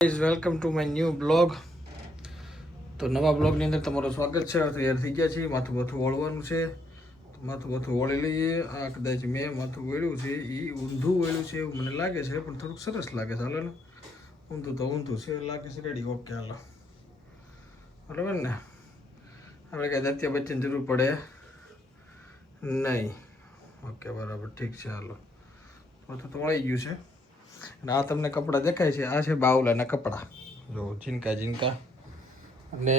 Welcome to my new blog. તો નવા બ્લોગની અંદર તમારું સ્વાગત છે. તૈયાર થઈ ગયા છીએ, માથું ઓળવાનું છે. માથું ઓળી લઈએ. આ કદાચ મેં માથું ઓળ્યું છે એ ઊંધું ઓળ્યું છે એવું મને લાગે છે, પણ થોડુંક સરસ લાગે છે. હાલો ને, ઊંધું તો ઊંધું છે લાગે છે. રેડી, ઓકે, હાલો, બરાબર ને. આપણે કાંઈ દાંતિયા બચ્ચાની જરૂર પડે નહીં. ઓકે, બરાબર, ઠીક છે. હાલો, માથું તો વળી ગયું છે. અને આ તમને કપડાં દેખાય છે, આ છે બાવલાના કપડાં. જો ઝીનકા અને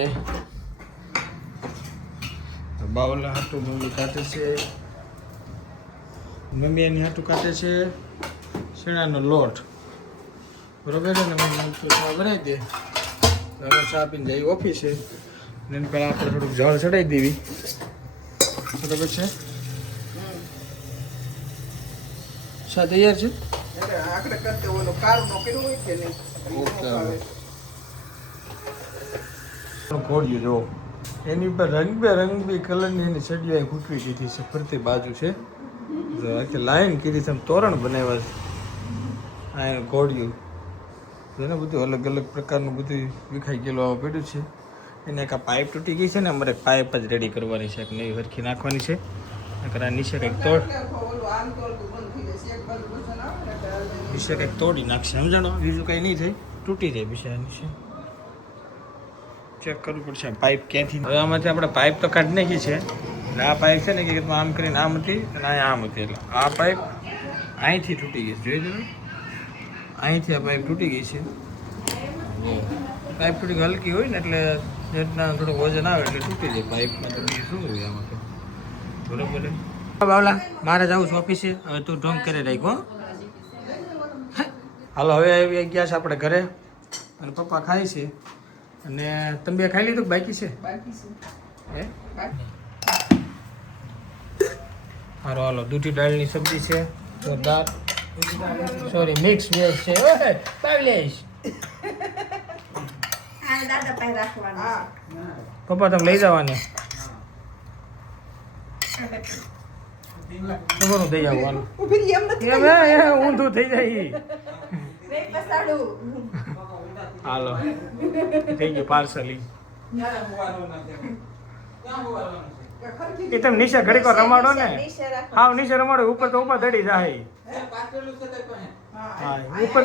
બાવલા હાટું મમ્મી કાઢે છે. મમ્મી એની હાટું કાઢે છે શેણાનો લોટ, બરોબર છે ને. મમ્મી તો ચા બનાવી દે. હવે ચા પીને જઈ ઓફિસે. એને પહેલાં આપણે થોડુંક જળ ચડાવી દેવી, બરોબર છે. ચા તૈયાર છે. ઘોડિયું જો એની ઉપર રંગબેરંગી કલરની એની સડીઓ ખૂટવી દીધી છે. ફરતી બાજુ છે, લાઈન કીધી છે, તોરણ બનાવ્યા છે. આ એનું ઘોડિયું એને બધું અલગ અલગ પ્રકારનું બધું વિખાઈ ગયેલું આવવા પડ્યું છે. એને એક આ પાઇપ તૂટી ગઈ છે ને, અમારે પાઇપ જ રેડી કરવાની છે, એક નવી હરખી નાખવાની છે. નકર આ નીચે કંઈક તોડી નાખશે, સમજાણો. બીજું કંઈ નહીં થાય, તૂટી જાય પછી નીચે. ચેક કરવું પડશે પાઇપ ક્યાંથી. હવે આમાંથી આપણે પાઇપ તો કાઢી નાખી છે. અને આ પાઇપ છે ને કે આમ કરીને આમ હતી અને અહીંયા આમ હતી, એટલે આ પાઇપ અહીંથી તૂટી ગઈ છે. જોઈ લો, અહીંથી આ પાઇપ તૂટી ગઈ છે. પાઇપ થોડીક હલકી હોય ને એટલે જેટલા થોડુંક વજન આવે એટલે તૂટી જાય પાઇપમાં. તો બીજું શું હોય આમાં, તો બરોબર. બાવલા, મારે જવું છું ઓફિસે. હવે તું ઢોંગ કરી રાખ્યો. હાલો, હવે આવી ગયા છે આપણે ઘરે અને પપ્પા ખાય છે. અને તમે બે ખાઈ લીધું? બાકી છે? હે, સારું, હાલો. દૂધી દાળની સબ્જી છે, જોરદાર. સોરી, મિક્સ વેજ છે. પપ્પા તમે લઈ જવાની ખબર થઈ જવાનું, ઊંધું થઈ જાય. હાલો, થઈ ગયું પાર્સલ. એ તમે નીચે ઘડીક રમાડો ને. હા, નીચે રમાડો, ઉપર તો ઉપર દડી જાય. હા, ઉપર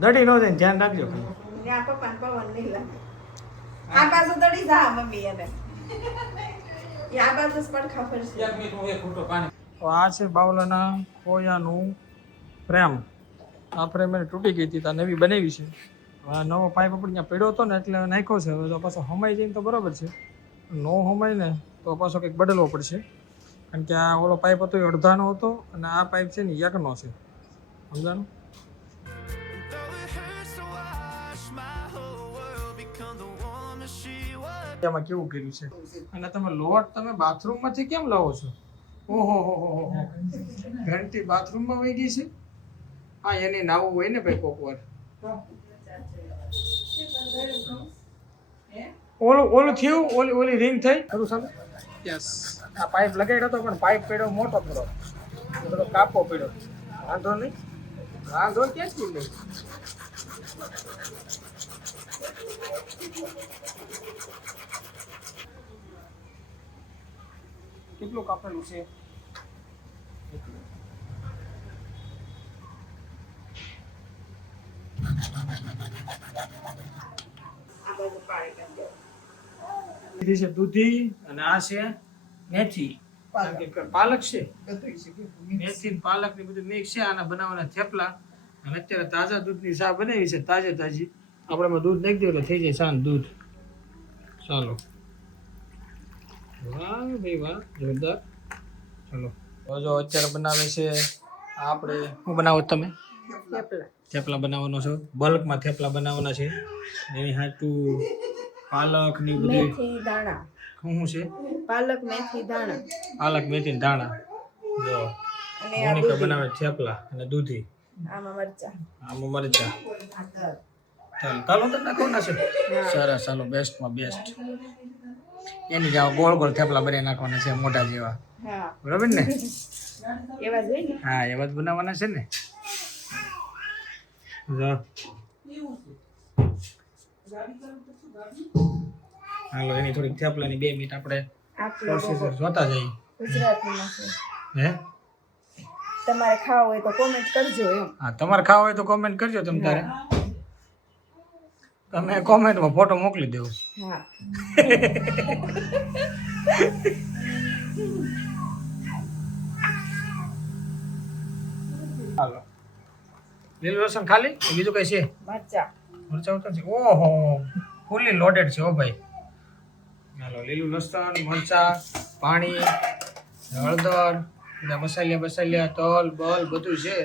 દડી ન જાય, ધ્યાન રાખજો. આ છે બાવલાના કોયાનું પ્રેમ. આ પ્રેમ એને તૂટી ગઈ હતી, તો નવી બનાવી છે. આ નવો પાઇપ આપણે ત્યાં પડ્યો હતો ને એટલે નાખ્યો છે. હવે તો પાછો હમાઈ જાય તો બરાબર છે, નો હમાય ને તો પાછો કંઈક બદલવો પડશે. કારણ કે આ ઓલો પાઇપ હતો એ અડધાનો હતો અને આ પાઇપ છે ને એકનો છે, સમજાનું. એમાં કેવું કર્યું છે. અને તમે લોટ તમે બાથરૂમમાંથી કેમ લાવો છો? ઓહો હો હો, ઘંટી બાથરૂમમાં વહી ગઈ છે. હા, એને નાવું હોય ને ભાઈ કોક વાર. ઓલું થયું, ઓલી રિંગ થઈ. ખરું સાહેબ? યસ. આ પાઇપ લગાડ્યો હતો પણ પાઇપ પડ્યો મોટો થોડો કાપો પડ્યો. વાંધો નહીં, વાંધો ક્યાંથી નહીં. કેટલું કાપેલું છે? દૂધી અને આ છે મેથી, પાલક છે. મેથી પાલક ને બધું મિક્સ છે. આના બનાવવાના થેપલા. અને અત્યારે તાજા દૂધની ચા બનાવી છે, તાજી. આપણે દૂધ નાખી દઈએ એટલે થઈ જાય શાંત દૂધ. ચાલો, વાહ ભાઈ વાહ, જોરદાર. ચલો, જો અત્યારે બનાવે છે આપણે. શું બનાવો તમે? થેપલા બનાવવાનો છો. બલ્કમાં થેપલા બનાવવાના છે. એની હાટું પાલક ની બધી દાણા. શું છે? પાલક મેથી દાણા. જો મોનિકા બનાવે થેપલા અને દૂધી. આમાં મરચા. ચાલો તો નાખવાના છે. સરસ, ચાલો, બેસ્ટમાં બેસ્ટ. એની જેવા ગોળ થેપલા બનાવી નાખવાના છે, મોટા જેવા. બરાબર ને? એવા જ બનાવવાના છે ને. જો હાલો એની થોડીક થેપલાની 2 મિનિટ આપણે પ્રોસેસ જોતા જઈએ. ગુજરાતીમાં છે. હે તમારે ખાવું હોય તો કોમેન્ટ કરજો એમ. હા તમારે ખાવા હોય તો કોમેન્ટ કરજો તમ તારે. તમે કોમેન્ટમાં ફોટો મોકલી દેવો. હા. હાલો લીલું લસણ ખાલી બીજું કઈ છે? મરચા મરચા છે. ઓહો ફૂલી લોડેડ છે હો ભાઈ. હાલો લીલું લસણ, મરચા, પાણી, હળદર, બધા મસાલિયા તલ બલ બધું છે.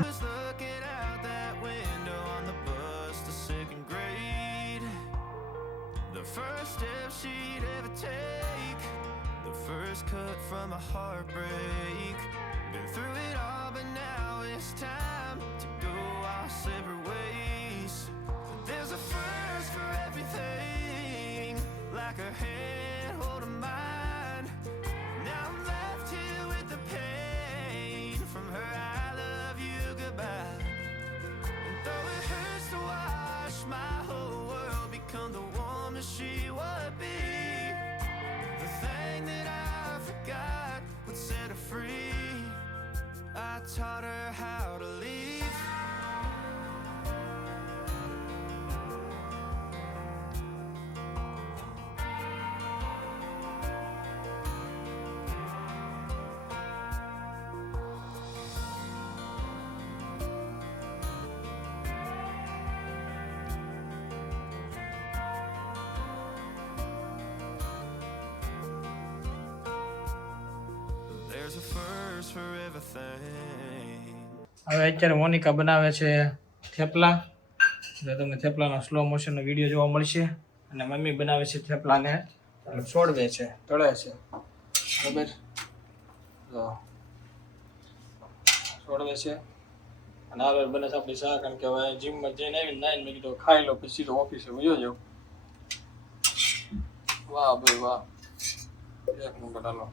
Was looking out that window on the bus to second grade. The first step she'd ever take, the first cut from a heartbreak. Been through it all, but now it's time to go our separate ways. There's a first for everything, like her hand holding mine. Now I'm left here with the pain from her I love you goodbye. And though it hurts to watch my whole world become the woman she would be, the thing that I forgot would set her free. I taught her how to leave. There's a first for everything. હવે અત્યારે Monica બનાવે છે થેપલા. જો તમને થેપલાનો slow મોશનનો video જોવા મળશે. અને mummy બનાવે છે થેપલાને છોડવે છે, તળે છે. બરાબર જો છોડવે છે. અને હવે બને છે આપણી શાક, કારણ કે હવે જીમમાં જઈને આવીને નાઈને મેં કીધું ખાઈ લો પછી સીધો ઓફિસે વયો જાઉં. વાહ ભાઈ વાહ, એક નંબર. હાલો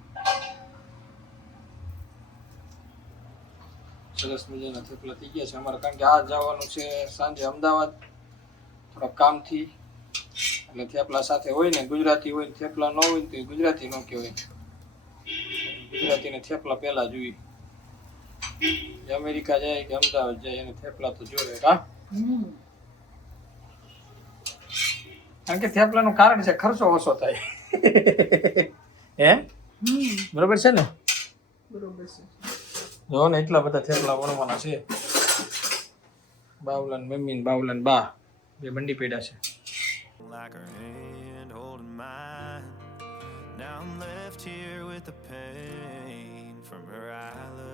સરસ મજાના થેપલા થઈ ગયા છે અમારે, કારણ કે આ જવાનું છે સાંજે અમદાવાદ થોડા કામથી. એટલે થેપલા સાથે હોય ને, ગુજરાતી હોય ને થેપલા ન હોય ને તો ગુજરાતી ન કહેવાય. ગુજરાતીને થેપલા પહેલા જોઈએ. અમેરિકા જાય કે અમદાવાદ જાય એને થેપલા તો જોવે. હા, કારણ કે થેપલાનું કારણ છે ખર્ચો ઓછો થાય. હે બરોબર છે ને? બરોબર છે. જો ને એટલા બધા થેપલા વણવાના છે. બાવલાન મમ્મી, બાવલાન બા બે બંડી પેડા છે. Like her hand holding mine. Now I'm left here with the pain from her I love.